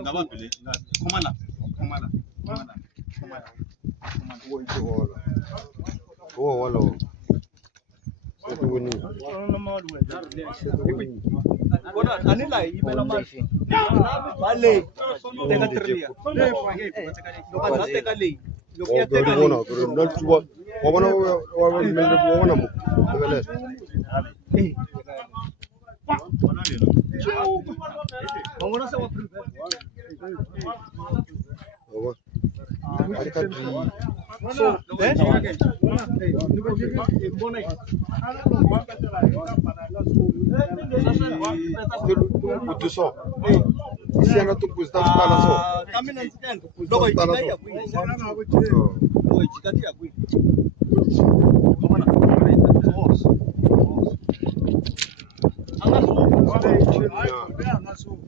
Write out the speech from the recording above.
ngabambele khomala wala bona anila ipela mali vale teka trillion loko za teka leyi loko ya teka bona wabona mu vona se wa so sianga tu pus ta tala so kamina ntendo loko yi tala ya kwi loko yi jikati ya kwi anga so